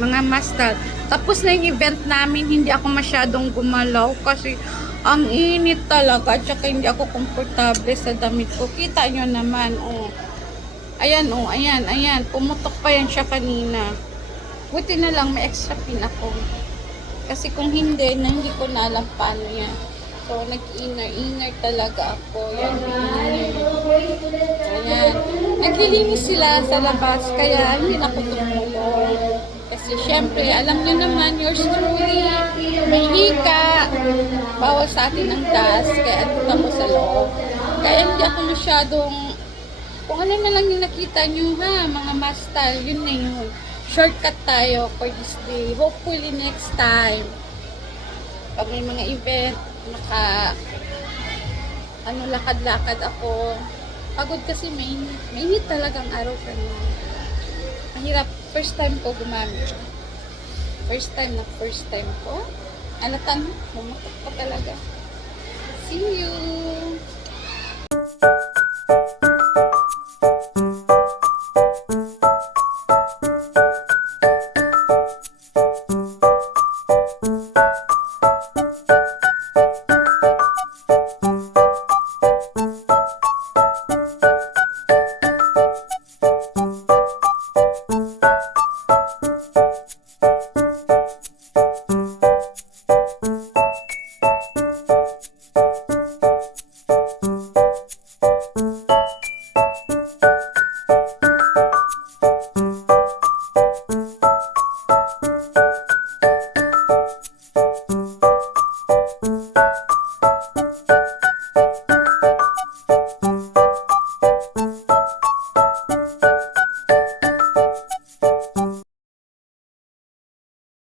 mga mastal. Tapos na yung event namin, hindi ako masyadong gumalaw kasi ang init talaga at saka hindi ako komportable sa damit ko. Kita nyo naman, oh. Ayan, oh, ayan, ayan. Pumutok pa yan siya kanina. Buti na lang may extra pin ako. Kasi kung hindi, na hindi ko na alam paano yan. So, nag-inner talaga ako. Yan, inner. Ayan. Naglilinis sila sa labas, kaya hindi na ako tumulong. Kasi syempre, alam nyo naman, yours truly, may hika. Bawal sa atin ang dust, kaya andito ako sa loob. Kaya hindi ako masyadong, kung ano na lang yung nakita nyo ha, mga mastal, yun na yun. Shortcut tayo for this day. Hopefully next time, pag may mga event, lakad-lakad ako. Pagod kasi mainit talagang araw kanina. Mahirap. First time ko gumamit. First time ko. Alatan, bumakot pa talaga. See you!